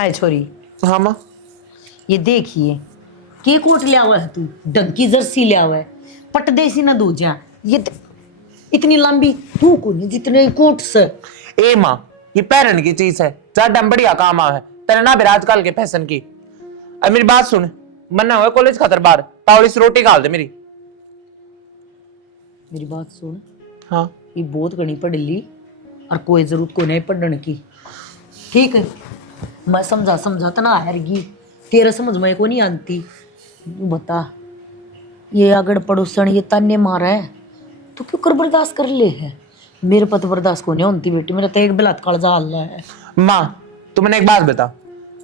आए छोरी, हाँ माँ। ये देखिए के कोट लिया हुआ है तू, डंकी जर्सी लिया हुआ है, पटदेसी ना दूजा इतनी लंबी तू को नहीं जितने कोट से। ए माँ, ये पैरन की चीज है, ज्यादा बढ़िया काम आ है तेरे ना बेरा आजकल के फैशन की। अब मेरी बात सुन, मन्ना हुआ कॉलेज खातर बार तावड़ी से रोटी खा दे मेरी। मेरी बात सुन, हाँ ये बहुत घनी पढ़ ली और कोई जरूरत को नहीं पढ़ने की, ठीक है? मैं समझा तना हैरगी, तेरा समझ में को नहीं आती। बता, ये अगर पड़ोसन ये ताने मारा है तो क्यों कर बर्दाश्त कर ले है? मेरे पत बर्दाश्त को नहीं होती बेटी, मेरा तो एक बलात्कार जाल है। माँ, तू मैंने एक बात बता,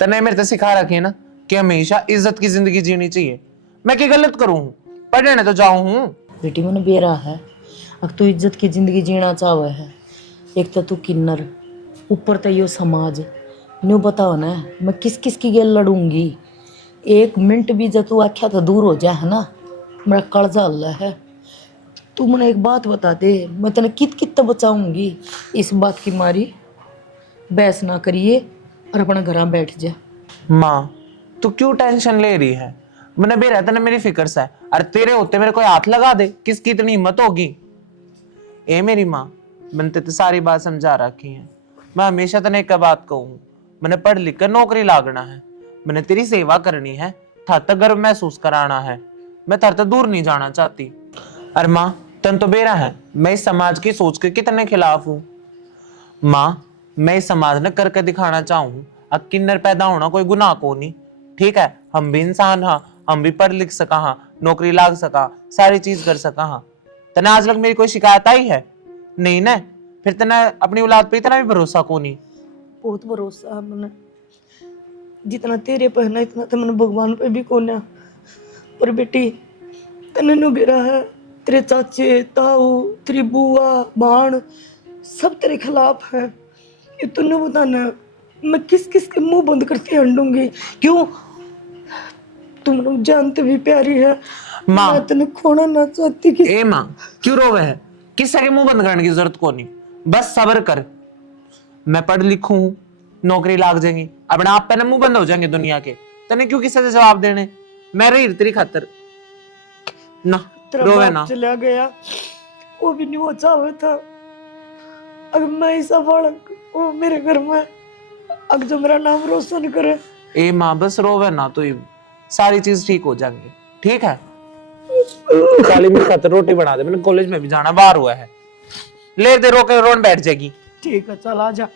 तने मेरे से सिखा रखी है ना कि हमेशा इज्जत की जिंदगी जीनी चाहिए। मैं क्या गलत करूं? पढ़ने तो जाऊं हूं। बेटी मैंने बेरा है, अब तू इज्जत की जिंदगी जीना चाहे है, एक तो तू किन्नर, ऊपर तो यो समाज न्यू बताओ ना, मैं किस किस की गेल लड़ूंगी? एक मिनट भी जब तू आख्या तो दूर हो जाए है ना, मेरा कर्जा अल्लाह है। तू मुझे एक बात बता दे, मैं तेने कित बचाऊंगी? इस बात की मारी बहस ना करिए और अपना घर बैठ जा। माँ, तू क्यों टेंशन ले रही है? मैंने बेरा तने मेरी फिक्र से, और तेरे होते मेरे कोई हाथ लगा दे, किसकी इतनी हिम्मत होगी? ए मेरी माँ, मैंने तेरे सारी बात समझा रखी है। मैं हमेशा तने एक बात कहूँ, मैंने पढ़ लिख कर नौकरी लागना है, मैंने तेरी सेवा करनी है, था तक गर्व महसूस कराना है, मैं थर तक दूर नहीं जाना चाहती। अरे माँ, तन तो बेरा है, मैं इस समाज की सोच के कितने खिलाफ हूँ। माँ, मैं इस समाज ने करके दिखाना चाहूँ, अब किन्नर पैदा होना कोई गुनाह को नहीं, ठीक है? हम भी इंसान हाँ, हम भी पढ़ लिख सका हाँ, नौकरी लाग सका, सारी चीज कर सका हाँ। तना आज लग मेरी कोई शिकायत आई है? नहीं ना? फिर तना अपनी औलाद पे इतना भी भरोसा को नहीं? बहुत भरोसा है मैंने, जितना तेरे पे है ना इतना तो मैंने भगवान पे भी कोना। पर बेटी तने नु बेरा है, तेरे चाचे ताऊ तेरी बुआ बाण सब तेरे खिलाफ है। ये तूने बताना मैं किस किस के मुंह बंद करके हंडूंगी? क्यों? तुम लोग जानते भी प्यारी है, माँ, मैं तेने खोना ना चाहती कि ए माँ, क्यों रोवे है? किससे के मुंह बंद करने की जरूरत को नहीं, बस सब्र कर। मैं पढ़ लिखू हूँ, नौकरी लाग जाएगी, अपने आप पे ना मुंह बंद हो जाएंगे दुनिया के। तने क्यों किसी से जवाब देने? मैं रही तेरी खातर ना, तेरा रोवे बाप ना। चला गया, वो भी नहीं वो चाहे था। अगर मैं ऐसा बालक वो मेरे घर में, अगर जो मेरा नाम रोशन करे। ए माँ, बस रोवे ना, तो सारी चीज ठीक हो जाएंगी, ठीक है? काली मेरी खातर रोटी बना दे, मैंने कॉलेज में भी जाना, बाहर हुआ है। ले दे, रोके रोन बैठ जाएगी। ठीक है चल आ जा,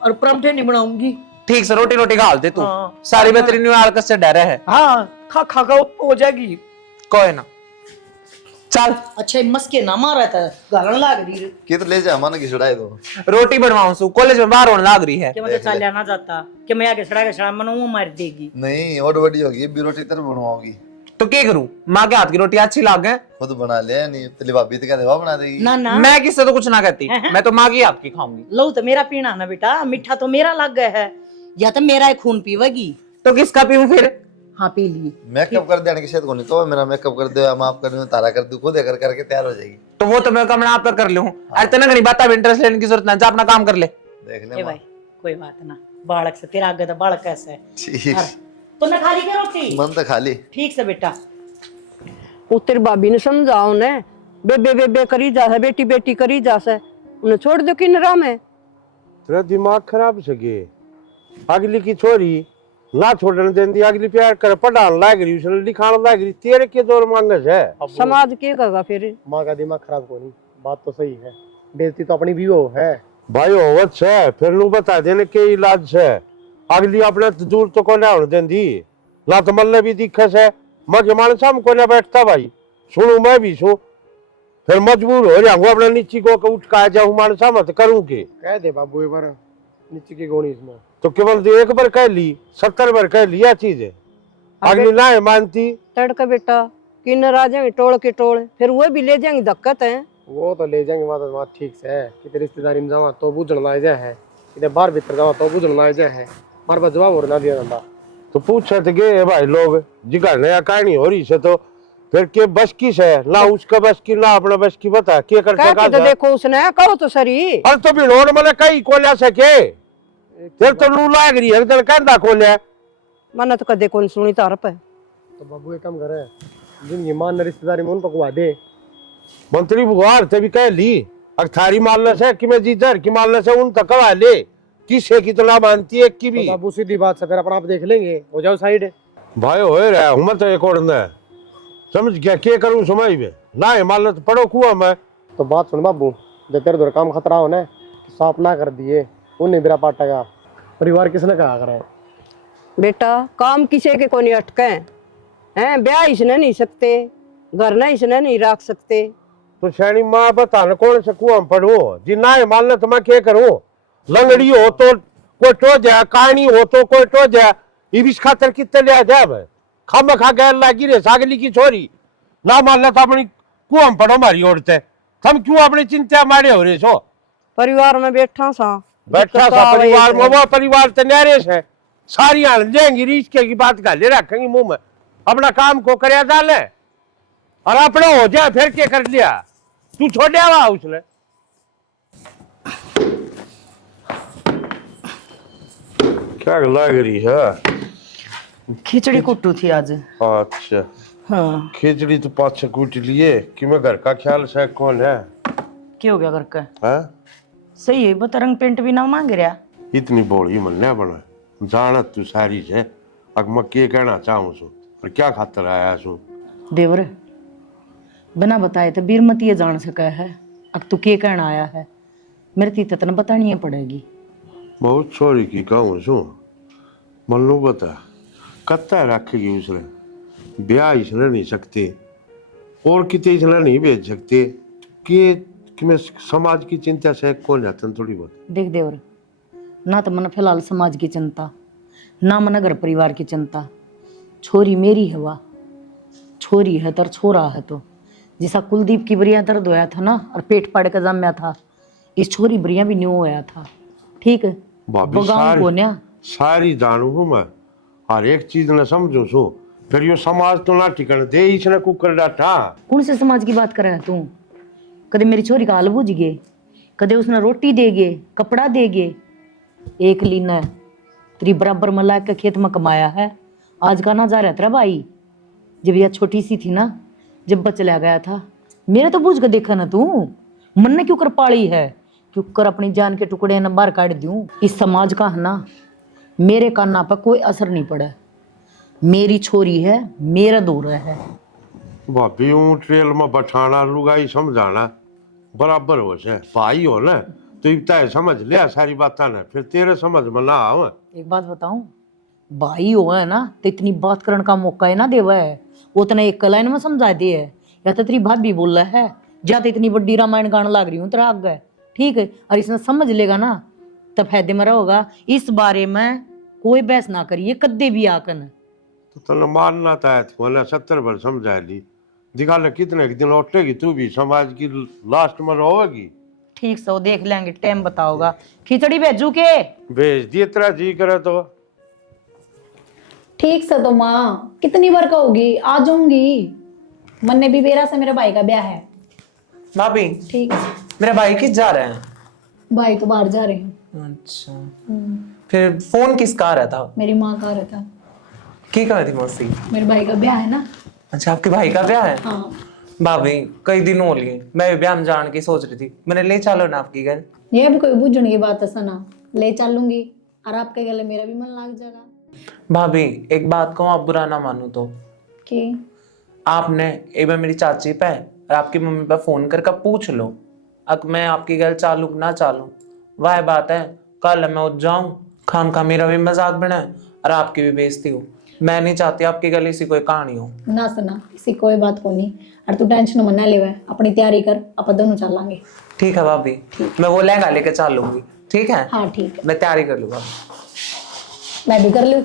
और परांठे नहीं बनाऊंगी। ठीक से रोटी रोटी खा दे तू। हाँ, सारी बेहतरीन आलकस से डरे है। हाँ खा खा खा हो जाएगी। कोई ना, चल अच्छा मस्के ना मारा था, गालन लाग रही है कि तो ले जा मन की छुड़ाए दो। रोटी बनवाऊं सु, कॉलेज में बाहर होने लाग रही है। कि मतलब चल जाना जाता कि मैं आगे सड़ा मनु मार देगी। नहीं और बड़ी होगी भी रोटी तेरे बनवाओगी तो क्या करूं? माँ के हाथ की रोटी अच्छी लाग है, खुद बना ले, नहीं तेरी भाभी तो क्या देवा बना देगी। ना ना मैं किससे तो कुछ ना कहती, मैं तो माँ की हाथ की खाऊंगी। लो तो मेरा पीना ना बेटा, मीठा तो मेरा लग गया है, या तो मेरा ही खून पीवेगी। तो किसका पीऊं फिर? हाँ पी लिए। मेकअप कर देने की शायद को नहीं, तो मेरा मेकअप कर दो या माफ कर दूं, तारा कर दूं, खुद कर करके तैयार हो जाएगी। तो वो तो मैं कमरा आप कर लूं। अरे तेना घनी बात इंटरेस्ट लेने की जरूरत ना, जा अपना काम कर ले। देख ए ले भाई कोई बात ना, बालक से तेरा आगे तो बालक कैसे है। ठीक तो मैं खाली के रोटी मन तो खाली। ठीक से बेटा। वो तेरी भाभी ने समझाओ ने, बेबे बेबे करी जा है, बेटी बेटी करी जा है, उन्हें छोड़ दो किन राम है। तेरा दिमाग खराब सके, अगली की छोरी ना छोड़ने देंदी, अगली प्यार कर पढ़ाने लाग रही, उसने लिखाने लाग रही, तेरे के दौर मांगस है। समाज के कहेगा फिर? माँ का दिमाग खराब को नहीं, बात तो सही है, बेइज्जती तो अपनी भी हो है भाई होवत है, फिर नु बता देने के इलाज है। अगली अपने दूर तो को ना होने देंदी, ना तो मल्ले भी दिक्कत है, मगे मानस हम को ना बैठता भाई, सुनू मैं भी सु, फिर मजबूर हो जाऊंगा अपने नीची को उठ का जाऊं, मानस मत करूं के कह दे बाबू एक बार नीचे की गोनी इसमें। तो केवल एक बार कह ली, 70 बार कह लिया चीज है, अगली ना है मानती। तड़का बेटा किन्नर आ जाएंगे टोल के टोल, फिर वो भी ले जाएंगे दिक्कत है। वो तो ले जाएंगे, वहाँ तो बात ठीक से है कि रिश्तेदारी में जावा तो बुझन लाए जाए है, इधर बाहर भीतर जावा तो बुझन लाए जाए है, मारे पास जवाब और ना दिया जाता। तो पूछे थे गए भाई लोग जिगर नया कहानी हो रही से, तो फिर के बस की से ना उसका बस की ना अपना बस की, बता के करके तो देखो उसने कहो तो सरी। अरे तो भी रोड में कई कोलिया से के तेरे तो लू लाग रही है तेरे कहता खोले मैंने तो कदे कौन सुनी तार पे। तो बाबू एक काम करे, जिनकी मान रिश्तेदारी में उन पकवा दे। मंत्री बुआर ते भी कह ली अगर थारी मालने से कि मैं जीतर की मालने से उन तक ले किसे कितना मानती है की भी। तो बाबू सीधी बात से फिर अपना आप देख लेंगे, हो जाओ साइड। भाई हो रहा हूं मैं तो एक और न समझ गया क्या करूं समझ में ना है मालने तो पड़ो कुआ मैं। तो बात सुन बाबू, जब तेरे दर काम खतरा हो ना तो साफ ना कर दिए, उन्हें बिरा पाटेगा। परिवार किसने कहा करे? बेटा काम किसी के को नहीं अटके हैं, ब्याह इसने नहीं सकते, घर ना इसने नहीं रख सकते। तो शैनी माँ बता न कौन से कुआ में पड़ो जी ना है मालने तो मैं क्या करूं। लंगड़ी हो तो कोई टो जाए, कहानी हो तो कोई टो जाए, ये भी खातर कितने लिया जाए मैं खम खा गैर लागी रे सागली की छोरी ना मालने तो अपनी कुआ में पड़ो हमारी औरतें हम क्यों अपनी चिंता मारे हो रहे सो। परिवार में बैठा सा बैठा सा परिवार में वो परिवार तो नरेश है सारी हाल जाएंगी रिश्ते की बात का ले रखेंगी मुंह में अपना काम को कर डाले और अपना हो जाए फिर क्या कर लिया तू छोड़े हुआ उसने। क्या लग रही है? खिचड़ी कुट्टू थी आज। अच्छा हाँ खिचड़ी तो पाँच कूट लिए कि मैं घर का ख्याल से कौन है? क्या हो गया घर का? हाँ सही है बता रंग पेंट भी ना मांग रहा। इतनी बोली मन नहीं बना जाना तू सारी से अब मैं क्या कहना चाहूँ सु और क्या खातर आया सु। देवर बिना बताए तो बीरमती ये जान सका है अब तू क्या कहना आया है मेरे ती तन बतानी पड़ेगी। बहुत छोरी की कहूँ सु मल्लू बता कत्ता रखेगी उसने ब्याह इसने नहीं सकते और कितने इसने नहीं भेज सकते कि मैं समाज की चिंता से कौन जाता है थोड़ी बहुत। देख देवर ना तो मन फिलहाल समाज की चिंता ना मन घर परिवार की चिंता। छोरी मेरी है वाह छोरी है तर छोरा है तो जैसा कुलदीप की बरिया दर्द होया था ना और पेट फाड़ के जमया था इस छोरी बरिया भी न्यू होया था। ठीक है भाभी सारी जानू हूँ मैं हर एक चीज न समझू सू फिर यो समाज तो ना टिकन दे इसने कुकर डाटा। कौन से समाज की बात कर रहा है तू? कदे मेरी छोरी का हाल बूझ गए कदे उसने रोटी देगे कपड़ा देगे एक लीना तेरी बराबर मला के खेत में कमाया है आज का ना जा रहा तेरा भाई जब यह छोटी सी थी ना जब बचला गया था मेरे तो बूझ के देखा ना तू मन ने क्यों कर पाली है क्यों कर अपनी जान के टुकड़े न बाहर काट दूं। इस समाज का है ना मेरे काना पर कोई असर नहीं पड़ा मेरी छोरी है मेरा दूर है। भाभी ऊँ ट्रेल में बैठाना लुगाई समझाना बराबर हो से भाई हो ना तो इतना समझ लिया सारी बात ना फिर तेरे समझ में ना आवे। एक बात बताऊं भाई हो है ना तो इतनी बात करने का मौका है ना देवा है उतना एक लाइन में समझा दे है या तो तेरी भाभी बोल रहा है या तो इतनी बड़ी रामायण गाने लग रही हूँ तेरा आग है। ठीक है और इसने समझ लेगा ना तब फायदे में रहोगा। इस बारे में कोई बहस ना करिए कद्दे भी आकन तो तने मानना था ना 70 बार समझा ली दिखा ले कितने दिन लौटेगी तू भी समाज की लास्ट में रहोगी। ठीक सो देख लेंगे टाइम बताओगा। खिचड़ी भेजू के भेज दिए तेरा जी करे तो ठीक से तो माँ कितनी बार कहोगी आ जाऊंगी। मन ने भी बेरा से मेरे भाई का ब्याह है। भाभी ठीक है मेरा भाई किस जा रहे हैं? भाई तो बाहर जा रहे हैं। अच्छा फिर फोन किसका आ रहा था? मेरी माँ का रहा था। की कर रही मौसी? मेरे भाई का ब्याह है ना। अच्छा आपके भाई का ब्याह है? हाँ भाभी कई दिन हो लिए मैं ब्याह में जाने की सोच रही थी मैंने ले चलो ना आपकी घर। ये भी कोई बूझने की बात है सना ले चलूंगी और आपके गले मेरा भी मन लग जाएगा। भाभी एक बात कहूँ आप बुरा ना मानो तो कि आपने एक बार मेरी चाची पे और आपकी मम्मी पे फोन करके पूछ लो अगर मैं आपकी घर चालू ना चालू वह बात है कल मैं उठ जाऊं खाम खा मेरा भी मजाक बनाए और आपकी भी बेइज्जती हो। मैं नहीं चाहती आपकी गली से कोई कहानी हो ना सना इसी कोई बात को नहीं और तू टेंशन मना ले अपनी तैयारी कर अपन दोनों चलेंगे। ठीक है भाभी मैं वो लहंगा लेके चल लूंगी। ठीक है हाँ ठीक है मैं तैयारी कर लूंगा। मैं भी कर लूँ।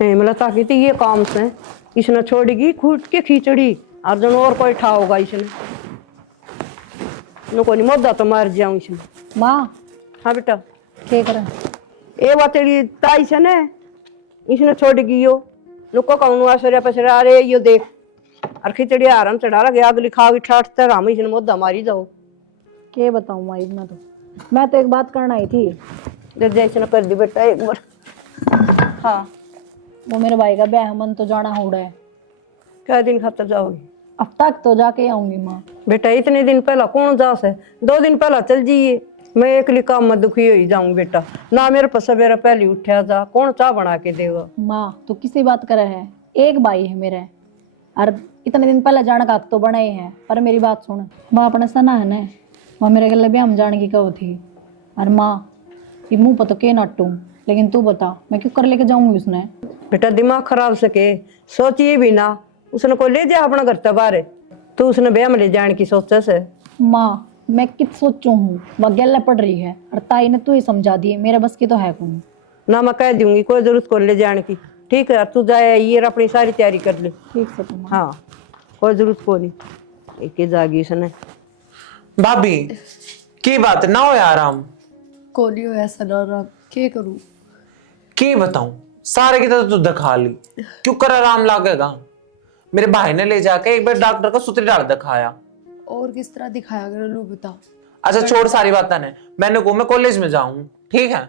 हेमलता की थी ये काम से इसने छोड़ेगी खूट के खिचड़ी और जन और कोई ठा होगा इसने नो कोई मुद्दा तो मार जाऊं इसने। माँ हाँ बेटा क्या करा ए बात तेरी ताई से ने इसने छोड़ेगी यो नुको कहूँ आसरिया पसरा अरे यो देख और खिचड़ी आराम चढ़ा लगे अगली खाओगी ठाठ तर हम इसने मुद्दा मारी जाओ। क्या बताऊँ माँ मैं तो एक बात करना आई थी। दे जैसे न कर दी बेटा एक बार। हाँ, वो मेरे भाई का ब्याह मन तो जाना हो रहा है। क्या दिन खातर जाओगी? अब तक तो जाके आऊंगी माँ। बेटा इतने दिन पहला कौन जा से? 2 दिन पहला चल जाइए। मैं एकली काम में दुखी हो ही जाऊं बेटा। ना मेरे पास सवेरा पहले उठा जा, कौन चाह बना के देगा? माँ तो किसी बात करे है, एक भाई है मेरे, और इतने दिन पहले जाने का तो बना ही है। पर मेरी बात सुन, वह अपने सना है ना, वह मेरे गले भी हम जाने की कहो थी। और माँ ये मुंह पर तो के नाटू, लेकिन तू बता मैं क्यों कर लेके जाऊंगी उसने? बेटा दिमाग खराब सके, सोचिए भी ना। उसने को ले जा अपना घर तबारे, तो उसने ब्याह में ले जाने की सोचा से। माँ मैं कित सोचू हूँ, वह गले पड़ रही है, और ताई ने तू ही समझा दिए, मेरे बस की तो है कौन। ना मैं कह दूंगी, कोई जरूरत को ले जाने की। ठीक है, तू जाए ये अपनी सारी तैयारी कर ले। ठीक से तुम। हाँ, कोई जरूरत को नहीं। एक ही जागी उसने। भाभी की बात ना हो यार, हम कोलियो ऐसा डर के करूं? के बताऊं, सारे की तो दिखा ली, क्यों कर आराम लागेगा? मेरे भाई ने ले जाके एक बार डॉक्टर का सूत्री डाल दिखाया। और किस तरह दिखाया कर लू बता। अच्छा छोड़ सारी बातें ने, मैंने को मैं कॉलेज में जाऊं, ठीक है?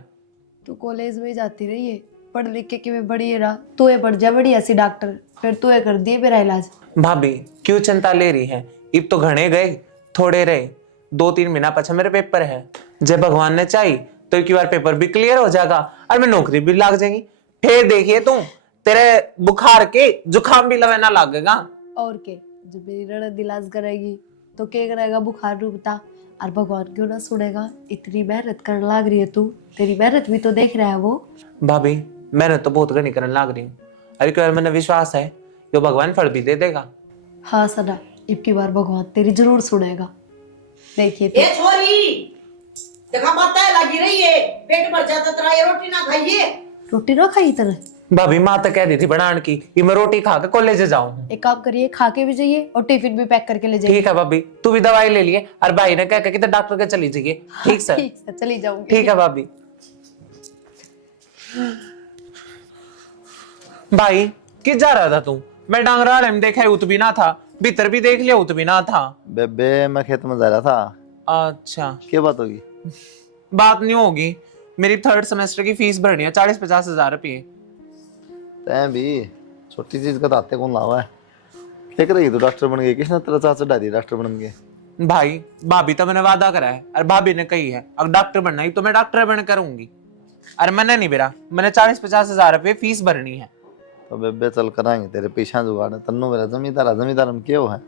तू कॉलेज में जाती रही है, पढ़ लिख के कि मैं बड़ी रहा, तू ये बढ़ जा बड़ी ऐसी डॉक्टर, फिर तू ये कर दिए मेरा इलाज। भाभी क्यों चिंता ले रही है? इब तो घने गए, थोड़े रहे, 2-3 महीना पछा मेरे पेपर है। जब भगवान ने चाही तो एक बार पेपर भी क्लियर हो जाएगा और मैं नौकरी भी लाग जाएगी। फिर देखिए तू, तेरे बुखार के जुकाम भी लवेना लागेगा। और के जब मेरी रणद इलाज करेगी तो क्या करेगा बुखार रूबता, और भगवान क्यों ना सुनेगा? इतनी मेहनत करने लाग रही है तू, तेरी मेहनत भी तो देख रहा है वो। भाभी मेहनत तो बहुत करनी करने लाग रही हूँ, अरे क्यों मैंने विश्वास है तो भगवान फल भी दे देगा। हाँ सना, इब की बार भगवान तेरी जरूर सुनेगा। देखिए ए छोरी, देखा पता है लगी रही है, पेट भर जाता तेरा, ये रोटी ना खाइए। रोटी ना खाई तरह। भाभी माँ तो कह दी थी बनाने की कि मैं रोटी खा के कॉलेज जाऊँ। एक काम करिए, खा के भी जाइए और टिफिन भी पैक करके ले जाइए। ठीक है भाभी, तू भी दवाई ले लिए और भाई ने कह के कि डॉक्टर के चली जाइए। ठीक सर, ठीक है चली जाऊंगी। ठीक है भाभी। भाई किस जा रहा था तू? मैं डांगरा में देखा उत भी ना था, भीतर भी देख लिया उत भी ना था। बेबे मैं खेत में जा रहा था। अच्छा क्या बात होगी? बात नहीं होगी, मेरी 3rd सेमेस्टर की फीस भरनी है 40-50 हजार रुपये। तैं भी छोटी चीज का ताते कौन लावा है? क्या करेगी तू? डॉक्टर बन गई? किसने तेरा चाचा चढ़ा दी डॉक्टर बन के? भाई भाभी तो मैंने वादा करा है और भाभी ने कही है अगर डॉक्टर बनना ही तो मैं डॉक्टर बन करूंगी। अरे मैंने नहीं बेरा, मैंने 40-50 हजार रुपये फीस भरनी है। तो बेबे चल कराएंगे तेरे पीछा जुगाड़। तन्नू मेरा जमींदार में क्यों है?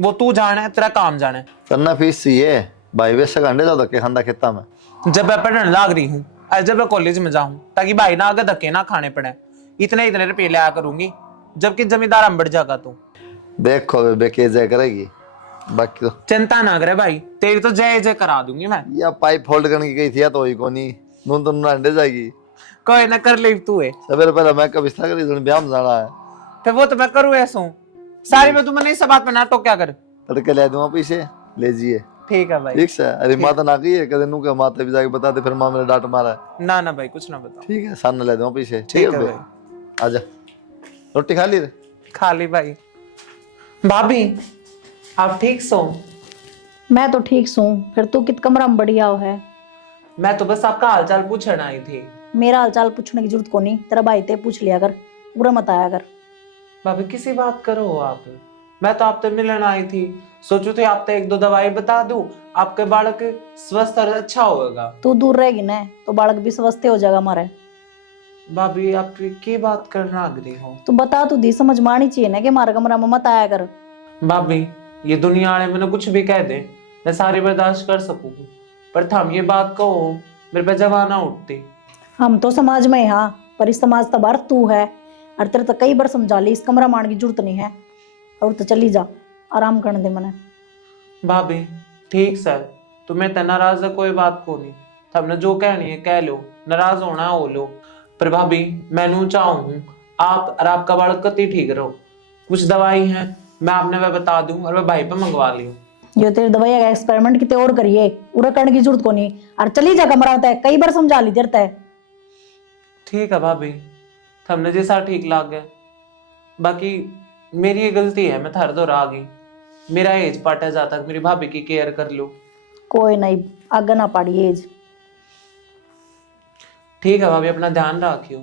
वो तू जाने, तेरा काम जाने। तन्ना फीस चाहिए भाई, वैसे घंटे जाओ धक्के खांदा खेता में। जब मैं पढ़ने लाग रही हूँ और जब मैं कॉलेज में जाऊँ ताकि भाई ना आगे धक्के ना खाने पड़े, इतने रुपये लिया करूंगी, जबकि जमींदार हम बढ़ जाएगा। तू देखो बेबे के जय करेगी, बाकी तो चिंता ना करे भाई, तेरी तो जय जय करा दूंगी मैं। या पाइप फोल्ड करने की गई थी या तो ही कोनी नून तो अंडे जाएगी। कोई ना कर ले तू है, सवेरे पहले मैं कब इस्ता करी ब्याह में जाना है। तो वो तो मैं करूँ ऐसा सारी में, तू मैंने इस बात में ना टोक क्या कर। तड़के ले दूंगा पीछे, ले जिए। ठीक है भाई। ठीक से। अरे माता ना गई है कदे नू का माता भी जाके बता दे, फिर मां मेरे डांट मारा है। ना ना भाई कुछ ना बताओ। ठीक है, सामने ले दूंगा पीछे। ठीक है बे? भाई। आजा, रोटी खा ली रे? खा ली भाई। भाभी आप ठीक सो? मैं तो ठीक सू, फिर तू कित कमरा में बढ़िया हो है? मैं तो बस आपका हालचाल पूछने आई थी। मेरा हालचाल पूछने की जरूरत को नहीं, तेरा भाई ते पूछ लिया कर, पूरा मत आया कर। भाभी किसी बात करो आप, मैं तो आपसे मिलने आई थी, सोचू थे आपसे 1-2 दवाई बता दूं, आपके बालक स्वस्थ और अच्छा होगा। तू दूर रहेगी ना तो बालक भी स्वस्थ हो जाएगा हमारे। भाभी आप की बात करना अग्री हो? तू बता, तू दी समझ मानी चाहिए ना कि हमारे कमरा में मत आया कर। भाभी ये दुनिया वाले मैंने कुछ भी कह दे, मैं सारी बर्दाश्त कर सकूं, पर थम ये बात कहो मेरे पे जवाना उठती। हम तो समाज में हाँ, पर इस समाज तबार तू है, और तेरे तो कई बार समझा ली इस कमरा मान की जरूरत नहीं है, और तो चली जा, आराम करने दे मने। भाभी ठीक सर, तुम्हें तो नाराज है कोई बात को नहीं, तुमने जो कहनी है कह लो, नाराज होना हो लो, पर भाभी मैनू चाहूँ आप और आपका बालक कति ठीक रहो। कुछ दवाई है मैं आपने वह बता दूं और वह भाई पे मंगवा लियो। ये तेरी दवाई का एक्सपेरिमेंट कितने और करिए, पूरा करने की जरूरत को नहीं, और चली जा कमरा होता है, कई बार समझा ली तेरे। ठीक है भाभी, तुमने जैसा ठीक लग गया, बाकी मेरी ये गलती है, मैं थार दौर आ गई, मेरा एज पाटा जाता, मेरी भाभी की केयर कर लो। कोई नहीं, आगे ना पाड़ी एज। ठीक है भाभी, अपना ध्यान रखियो।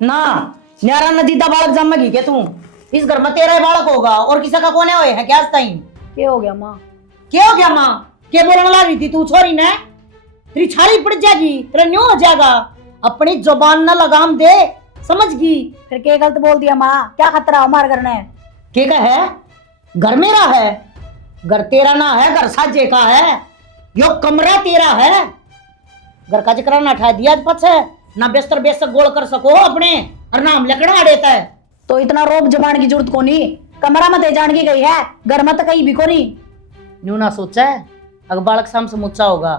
ना न्यारा नदीदा बालक जम्मेगी के तू? इस घर में तेरा ही बालक होगा और किसी का कोने हुए है क्या आज ताईं? क्या हो गया माँ? क्या हो गया माँ? क्या बोलने लग रही थी तू छोरी ने? तेरी छाली पड़ जाएगी, तेरा न्यू हो जाएगा। अपनी जुबान न लगाम दे, समझ गई? फिर क्या गलत बोल दिया माँ? क्या खतरा हमारे घर ने? के का है? घर मेरा है, घर तेरा ना है, घर साजे का है। यो कमरा तेरा है। घर का जिक्र ना ठा दिया पछे, ना बिस्तर बेसक गोल कर सको अपने, और ना हम लकड़ा देता है। तो इतना रोब जमाने की जरूरत को नहीं, कमरा में दे जान की गई है, घर में तो कहीं भी को नहीं। न्यू ना सोचा है अगर बालक शाम से मुच्चा होगा,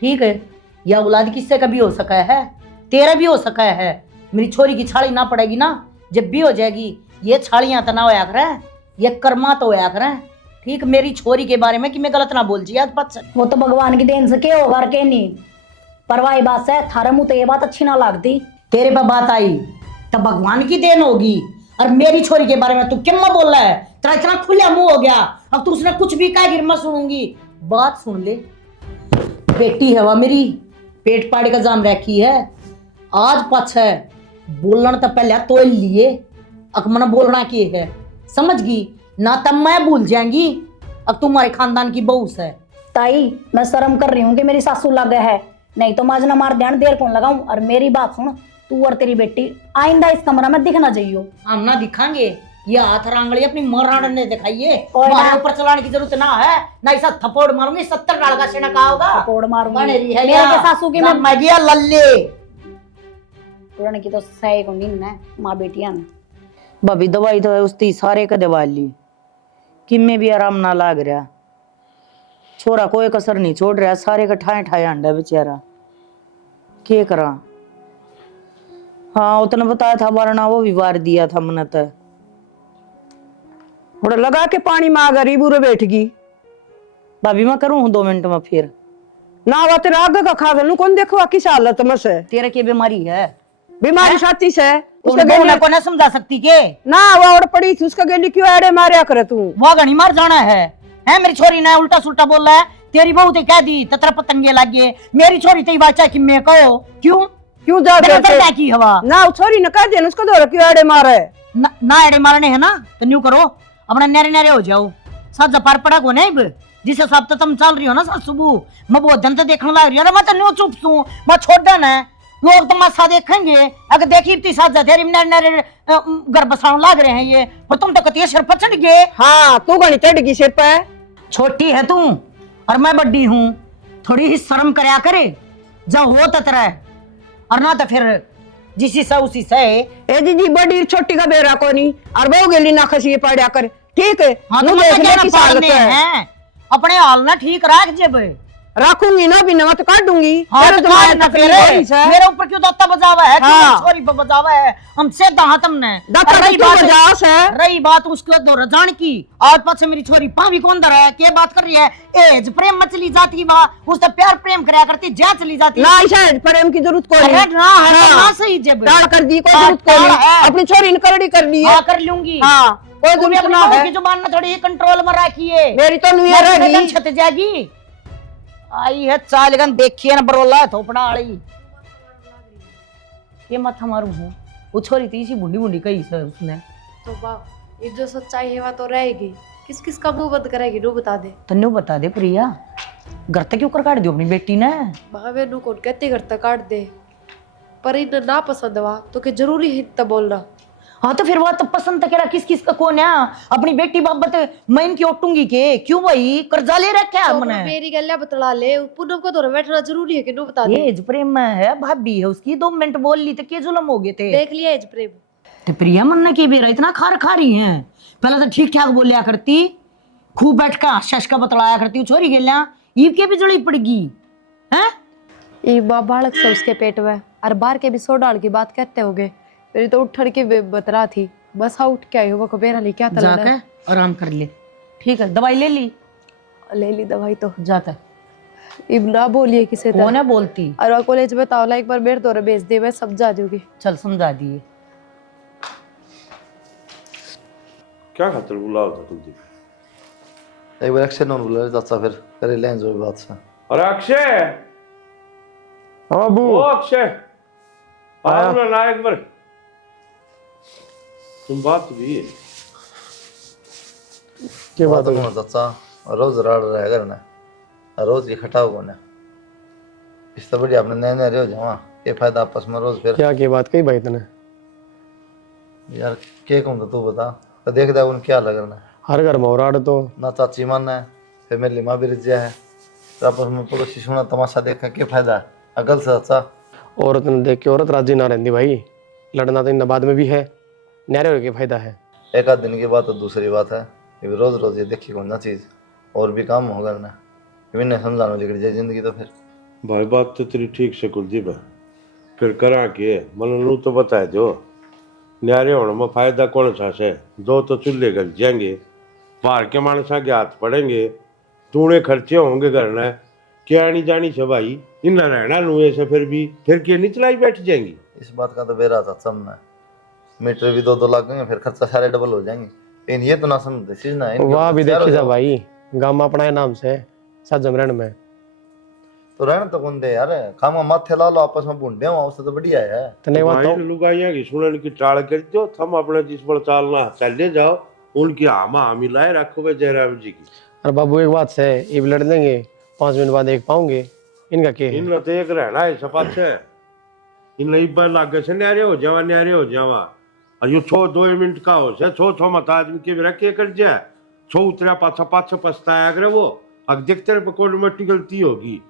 ठीक है? या औलाद किससे का भी हो सका है, तेरा भी हो सका है। मेरी छोरी की छाली ना पड़ेगी ना, जब भी हो जाएगी, ये छालियां तो ना होया करें, ये कर्मा तो होया करें, ठीक? मेरी छोरी के बारे में कि मैं गलत ना बोल जी आज पच। वो तो भगवान की देन से के होगा के नहीं, परवाही बात है। थारे मुंह तो ये बात अच्छी ना लगती। तेरे पे बात आई तो भगवान की देन होगी, और मेरी छोरी के बारे में तू क्यों मत बोल रहा है? तेरा इतना खुला मुंह हो गया, अब तू उसने कुछ भी कहा गिर मत सुनूंगी। बात सुन ले, बेटी है वह मेरी, पेट पाड़ी का जान रखी है। आज पछ है बोलना तो पहले तो लिए अकमना बोलना की है, समझ गई ना? तब मैं भूल जाएंगी अब तुम्हारे खानदान की बहू है। ताई मैं शर्म कर रही हूँ कि मेरी सासू लग है, नहीं तो माजना मार ध्यान देर कौन लगाऊं। और मेरी बात सुन, तू और तेरी बेटी आइंदा इस कमरा में दिखना चाहिए। हम ना दिखाएंगे, ये हाथ रांगड़ी अपनी मराण ने दिखाइए। और ना- ऊपर चलाने की जरूरत ना है, ना ऐसा थप्पड़ मारूंगी 70 डाल का सेना का होगा। थप्पड़ मारूंगी। बने रही है मेरे या? के सासू की मैं गया लल्ले पुराने की तो सही को नींद है माँ बेटियां ने। भाभी दवाई तो है उसकी सारे का दवा ली, किम्मे भी आराम ना लाग रहा। छोरा कोई कसर नहीं छोड़ रहा, सारे का ठाए ठाए अंडा बेचारा, के करा? हाँ उतना बताया था, वरना वो भी वार दिया था मैंने तो। थोड़ा लगा के पानी में आ गई बुरे बैठ गई। भाभी मैं करूँ 2 मिनट में फिर? ना वो तेरा आगे का खा गल कौन देखो किस हालत में से? तेरे की बीमारी है, बीमारी साथी से उसका को ना समझा सकती के? ना वो और पड़ी थी उसका गेली क्यों एड़े मारिया करे तू? वो घनी मार जाना है मेरी छोरी ने उल्टा सुल्टा बोल रहा है। तेरी बहू ते कह दी ततरा पतंगे लागे, मेरी छोरी तेरी बाचा कि मैं कहो क्यों क्यों जा तेरे अंदर क्या की हवा? ना छोरी ने कह दे उसको दो क्यों एड़े मारे? ना एड़े मारने है ना तो न्यू करो, अपना न्यारे न्यारे हो जाओ। साथ जपार पड़ा को नहीं जिसे सब तो तुम चल रही हो ना सात सुबह, मैं बहुत दिन तो देखने लग रही हो। मैं तो न्यू चुप सू, मैं छोड़ है लोग तमाशा देखेंगे। अगर देखी इतनी साथ जाते न्यारे घर बसाने लग रहे हैं ये, और तुम तो कतिया सिर पर चढ़ गए। हाँ तू घनी चढ़ गई सिर पे। छोटी है तू और मैं बड़ी हूँ, थोड़ी ही शर्म करया करे जब हो ततरा, और ना तो फिर जिसी से उसी से। ए दीदी बड़ी छोटी का बेरा को नहीं और बहु गेली ना खसी पड़ा कर, ठीक है? हाँ तो नू मैं देख ले क्या किस ना हालत पालने है। हैं, अपने हाल ना ठीक रख जब। रखूंगी ना भी ना तो काट दूंगी। हाँ तेरे तो दिमाग काट ना में फिर, तकलीफ हो रही है। मेरे ऊपर क्यों दत्ता बजावा है? हाँ। क्यों छोरी पर बजावा है? हमसे दहा तुमने। दाता और तो बजास है। रही बात उसके दो रजान की, आज पास मेरी छोरी पावी कौन दर है, क्या बात कर रही है? एज प्रेम में चली जाती बा, उससे प्यार प्रेम करया करती, जा चली जाती। ना शायद प्रेम की जरूरत कोई अरे नहीं। ना है तो हाँ। ना सही जब टाल कर दी कोई हाँ, जरूरत कोई टाल नहीं। है। अपनी छोरी ने करड़ी कर ली है। हाँ कर लूंगी। हाँ कोई तू भी जरूरत अपनी ना बहू है। की जुबान में थोड़ी कंट्रोल में रखिए, मेरी तो नहीं मेरी रहेगी। लगन छत जाएगी। आई है चालगन देखिए ना बरोला थोपड़ा वाली, ये मत हमारू हूँ। वो छोरी थी इसी बुंडी बुंडी कही सर उसने। तो वाह, ये जो सच्चाई है वह तो रहेगी। किस किस का मुंह बंद करेगी रू बता दे। तन्नू बता दे प्रिया, घर तक क्यों कर काट दियो अपनी बेटी ने? भावे नु कौन कहते घर तक काट दे, पर इन ना पसंद हुआ तो के जरूरी है इतना बोलना। हाँ तो फिर वो तो पसंद तक किस किस का कौन है? अपनी बेटी बाबत मैं इनकी ओटूंगी के क्यों भाई? कर्जा ले रखा है तो हमने। मेरी गल्ला बतला ले, पूनम को तो बैठना जरूरी है कि नु बता दे। एज प्रेम में है, भाभी है उसकी, 2 मिनट बोल ली तो के जुलम हो गए थे। देख लिया एज प्रेम। तो प्रिया मन्ना की बेरा इतना खार खा रही है, पहले तो ठीक ठाक बोलिया करती, खूब बैठ का शश का बतलाया करती, छोरी गेलिया ईब के भी जड़ी पड़गी हैं। ये बालक से उसके पेट में और बाहर के भी 100 डाल की बात कहते होगे। मेरी तो उठ के बतरा थी, बस हाँ उठ के आई हो वो बेरा ले क्या तला जाके आराम कर ले, ठीक है? दवाई ले ली? ले ली दवाई तो जाता इब ना बोलिए किसे कौन है बोलती? और वो कॉलेज में तावला एक बार मेरे तोरे भेज दे, मैं समझा दूंगी। चल समझा दिए। क्या खातर बुलाओ था तुझे? एक बार अक्षय नॉन बोला चाचा फिर करे लें जो बात से। अरे अक्षय, हाँ बू ओ अक्षय, आओ ना ना एक बार तुम बात भी है क्या बात तो है? चाचा रोज राड़ रहा घर ना रोज इकट्ठा हो ना इससे बढ़िया अपने नए नए रहो जावा ये फायदा आपस में रोज फिर क्या बात कही भाई तने? यार के कहूँ तू बता तो देख दे उन क्या लग रहा है हर घर में राड़ तो ना चाची मन है फैमिली माँ भी रिज्या है तो आपस में पड़ोसी सुना तमाशा देखा क्या फायदा है अगल से अच्छा औरत ने देख के औरत राजी ना रहती भाई, लड़ना तो इन बाद में भी है, न्यारे होने के फायदा है। एक आध दिन की बात तो दूसरी बात है ये रोज रोज ये देखी कौन ना चीज और भी काम होगा ना इन्हें समझाना बिगड़ जाए जिंदगी तो फिर भाई बात तो तेरी ठीक से कुलदीप है फिर करा के मन नू तो बताए दो न्यारे होने में फायदा कौन सा है दो तो चूल्हे गल जाएंगे बाहर के मानसा के हाथ पड़ेंगे तूने खर्चे होंगे करना क्या नहीं जानी से भाई इन्ना रहना नू ऐसे फिर के नहीं चलाई बैठ जाएंगी इस बात का तो बेरा था समझना मीटर भी 2-2 लाख गए फिर खर्चा सारे डबल हो जाएंगे इन ये तो ना समझते चीज ना वहाँ भी देखी जा भाई, गाँव में अपना नाम से साजमरण में तो रहना तो कौन दे यार खामा माथे ला लो आपस में बुंडे हो उससे तो बढ़िया है तने वहाँ तो लुगाइया की सुनन की टाल कर दो थम अपने जिस पर चालना चले जाओ उनकी आमा मिलाए रखोगे जयराम जी की। अरे बाबू एक बात है, ये भी लड़ देंगे 5 मिनट बाद एक पाऊंगे, इनका क्या है? इन तो एक रहना है सपात से इन एक बार लागे से न्यारे हो जावा और यो 2 मिनट का हो से छो मत आदमी के रखे कर जाए छो उतरा पाछा पछताया अगर वो अब देखते रहे पकोड़ में गलती होगी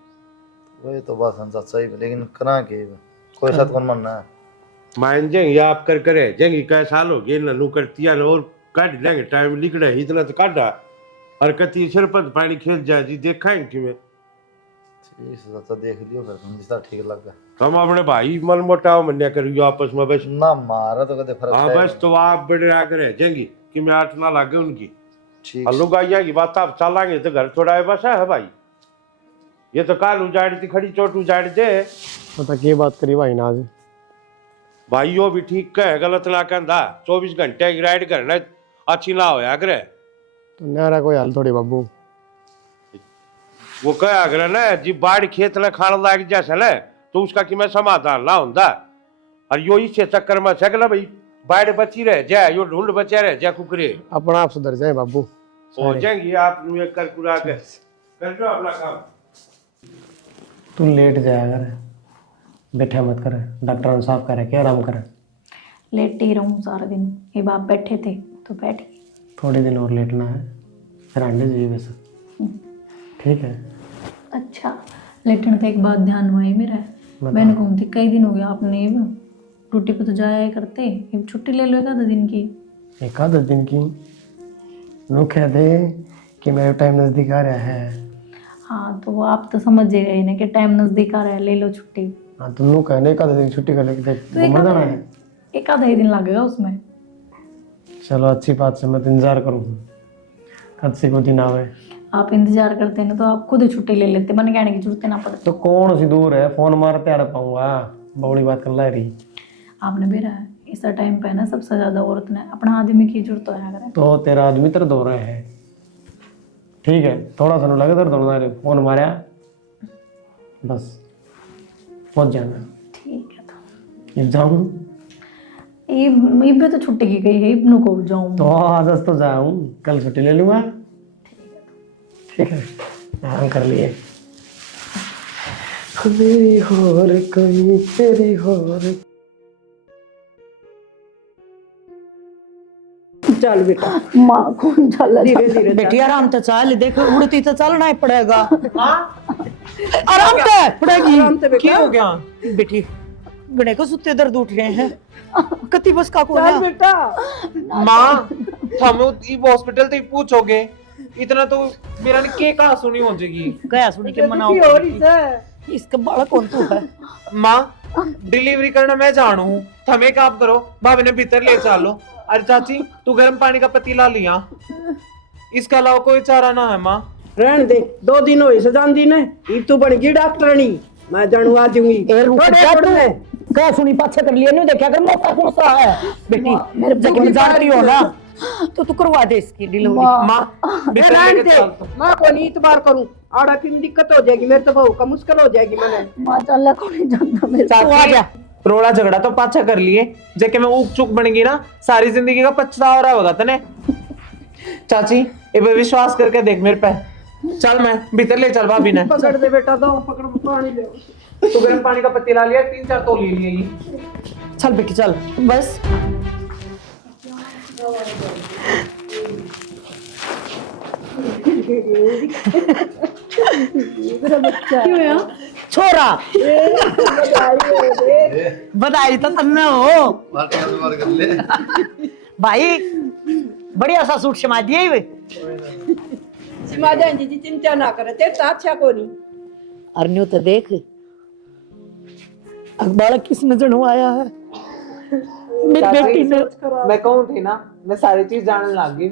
वही तो बात है सही लेकिन करा के कोई साथ कौन मानना है मान जाएंगे आप कर करे जाएंगे कई साल हो गए नू करती है और काट लेंगे टाइम लिख रहे इतना तो काटा और कति सिर पर पानी खेल जाए जी देखा है कि मैं ठीक है तो देख लियो फिर तुम जितना ठीक लगा हम अपने भाई मन मोटाव मन्या करियो आपस में बस ना मारा तो कदे फर्क हाँ बस तो आप बड़े आकर रह जाएंगी कि मैं 8 ना लागे उनकी ठीक हल्लू गाइया की बात आप चलाएंगे तो घर छोड़ा है बस है भाई ये तो काल उजाड़ दी खड़ी चोट उजाड़ दे पता क्या बात करी भाई ना आज भाई यो भी ठीक कहे गलत ना कहता 24 घंटे की राइड करना अच्छी ना होया करे तो न्यारा कोई हाल थोड़ी बाबू वो कहा करे ना जी बाढ़ खेत ने खाने लाग जैसे ना तो उसका कि मैं समाधान ना होता और यो इसे चक्कर में सकला भाई बाढ़ बची रह जाए यो ढूंढ बचा रह जाए कुकरे अपना आप सुधर जाए बाबू, हो जाएंगी आप कर कुरा के कर लो अपना काम तू लेट जाया कर, बैठा मत कर, डॉक्टर ने साफ करे क्या आराम करे, लेट ही रहूँ सारा दिन, ये बाप बैठे थे तो बैठ गए। थोड़े दिन और लेटना है फिर अंडे चाहिए वैसे, ठीक है? अच्छा लेटन तो एक बात ध्यान में आई मेरा, मैंने घूमती कई दिन हो गया आपने ड्यूटी पे तो जाया ही करते, एक छुट्टी ले लो 1 दिन की। 1 दिन की नो कह दे कि मेरा टाइम नज़दीक आ रहा है। हाँ तो वो आप तो समझ ही गए ना कि टाइम नज़दीक आ रहा है, ले लो छुट्टी। हाँ तुम लोग कहने 1 दिन छुट्टी कर लेके तो घूमने जाना है। 1 दिन लगेगा उसमें। चलो अच्छी बात से मैं तो इंतजार करूँ कद से कोई दिन आवे। आप इंतजार करते हैं ना तो आप खुद ही छुट्टी ले लेते, मैंने कहने की जरूरत ना पड़ती। तो कौन सी दूर है, फोन मारते आ पाऊंगा, बड़ी बात कर ला रही। आपने भी रहा इस टाइम पे ना सबसे ज्यादा औरत ने अपना आदमी की जरूरत है अगर तो तेरा आदमी तेरे दो रहे हैं, ठीक है? थोड़ा सा लगे तेरे दोनों फोन मारा बस पहुंच जाना। ठीक है तो अब जाऊँ ये तो छुट्टी की गई है, इब्नू को जाऊँ तो आज तो जाऊँ, कल छुट्टी ले लूँगा, ठीक है? आराम कर लिए। मेरी होर कहीं तेरी होर। चल बेटा माँ कौन चल धीरे धीरे बेटी आराम से चल, देख उड़ती तो चलना ही पड़ेगा। आराम से पड़ेगी। आराम से बेटा। क्या हो गया बेटी? बड़े को सुत्ते दर्द उठ रहे हैं, कति बस का कौन चल है? बेटा माँ हम हॉस्पिटल तक पूछोगे इतना तो मेरा ने के कहा सुनी हो जाएगी। गया सुनी के मनाओ, हो रही है इसका बालक कौन तू है? माँ डिलीवरी करना मैं जानू हूँ, थमे काम करो, भाभी ने भीतर ले चलो। अरे चाची तू गर्म पानी का पतीला लिया, इसके अलावा कोई चारा ना है। माँ रहन दे, 2 दिन हुए से जान दी ने, ई तू बन गई डॉक्टरनी, मैं जानू आ जाऊंगी। क्या सुनी पाछे कर लिया, नहीं देखा कर मोटा कौन सा है बेटी? जब जानती हो ना तो तू करवा दे इसकी डिलीवरी। माँ भीतर रहन लेके दे, चल तो। माँ को नहीं इतबार करूं, आड़ा की दिक्कत हो जाएगी, मेरे तो बहू का मुश्किल हो जाएगी। मैंने माँ चल को नहीं जानता मेरे तू आ जा, रोड़ा झगड़ा तो पाछा कर लिए, जेके मैं ऊक चुक बन गई ना, सारी जिंदगी का पछतावा रहा होगा तने। चाची ये पे विश्वास करके देख मेरे पे। चल मैं भीतर ले चल भाभी ने। पकड़ दे बेटा, दो पकड़ पानी ले। तू गर्म पानी का पत्ती ला लिया, 3-4 तोल ले लिए ये। चल बेटी चल बस। छोरा बधाई तो तन्ने हो भाई, बढ़िया सा सूट समा दिया ही वे। सीमा जाएंगी जी, चिंता ना करे, तेरा अच्छा को नहीं। अरन्यो तो देख अखबार किस नजर आया है मेरी बेटी ने। मैं कहूँ थी ना, मैं सारी चीज जानने लग गई।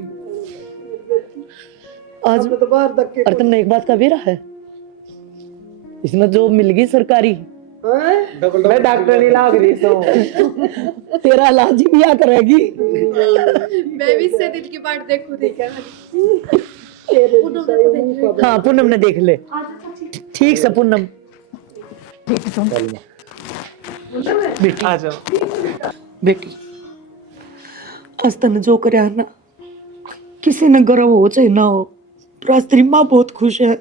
आज तो बाहर धक्के। और तुमने एक बात का बेरा है, इसमें जॉब मिल गई सरकारी। मैं डॉक्टर नहीं लाग रही तो तेरा इलाज भी आ करेगी। मैं भी इससे दिल की बात देखूं, ठीक है। हाँ पूनम ने देख ले। ठीक से पूनम, बेटी आ जाओ। बेटी आज तने जो कर ना, किसी ने गर्व हो चाहे ना हो, पर आज तेरी माँ बहुत खुश है।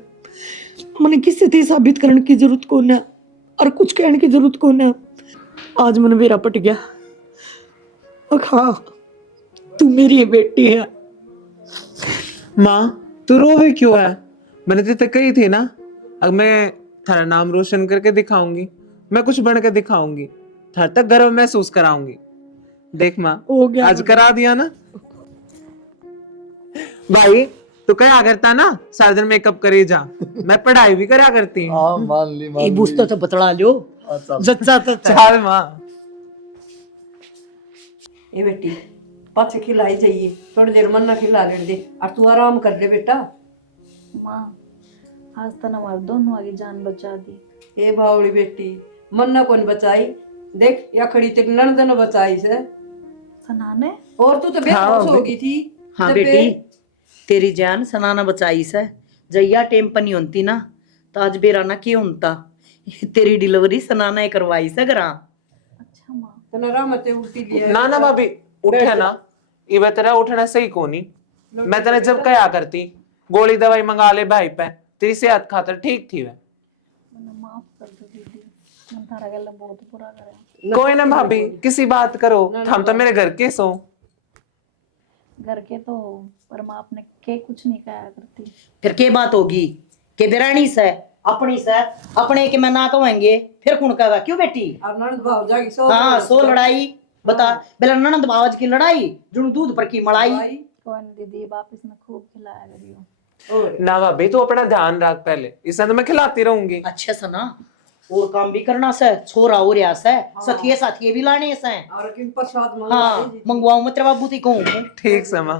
मैंने किसी थी साबित करने की जरूरत को ना, और कुछ कहने की जरूरत को ना। आज मैंने बेरा पट गया। हाँ तू मेरी बेटी है। माँ तू रोवे क्यों है? मैंने तुझे कही थी ना, अब मैं थारा नाम रोशन करके दिखाऊंगी, मैं कुछ बन के दिखाऊंगी, थार तक गर्व महसूस कराऊंगी। देख माँ हो गया आज करा दिया ना। भाई तू क्या करता ना, सारा दिन मेकअप करे जा, मैं पढ़ाई भी करा करती हूँ। हाँ मान ली ये बूझता तो बतला लो जच्चा तो चल माँ। ये बेटी पाछे खिलाई जाइए, थोड़ी देर मन ना खिला ले दे, और तू आराम कर ले बेटा। माँ आज तो हमारे दोनों आगे जान बचा दी। ए बावड़ी बेटी, मन ना कौन बचाई, देख या खड़ी तेरी ननद ने बचाई से। सनाने और तू तो बेहोश हो गई थी। हाँ जब बेटी तेरी जान सनाना बचाई से। जैया टेम पर नहीं होती ना, तो आज बेरा ना क्यों होता। तेरी डिलीवरी सनाना ही करवाई से घरा। अच्छा माँ, तना रामते उल्टी लिया। ना ना भाभी उठे ना, ये तेरा उठना सही कोनी। मैं तेने जब कहा करती गोली दवाई मंगा ले भाई पे, तेरी सेहत खातर ठीक थी वे। मैंने माफ कर दो दीदी, मैं तारा गला बहुत बुरा करा। कोई ना भाभी, किसी बात करो, हम तो मेरे घर के सो। घर के तो पर माँ अपने के कुछ नहीं कहा करती। फिर के बात होगी के बेरानी से अपनी से अपने के मैं ना कहेंगे, फिर कौन कहेगा? क्यों बेटी? और ननद भाव जागी सो। हाँ सो लड़ाई बता बेला ननद बावज की लड़ाई, जुन दूध पर की मलाई। कोई नहीं दीदी, वापस में खूब खिलाया करियो। ना भाभी तू अपना ध्यान रख पहले, इससे तो मैं खिलाती रहूंगी। अच्छे से ना और काम भी करना से, छोरा हो रहा से, सथिये साथिये भी लाने से। और किन प्रसाद हाँ मंगवाऊं मैं तेरे बाबू ती कहूं। ठीक से माँ।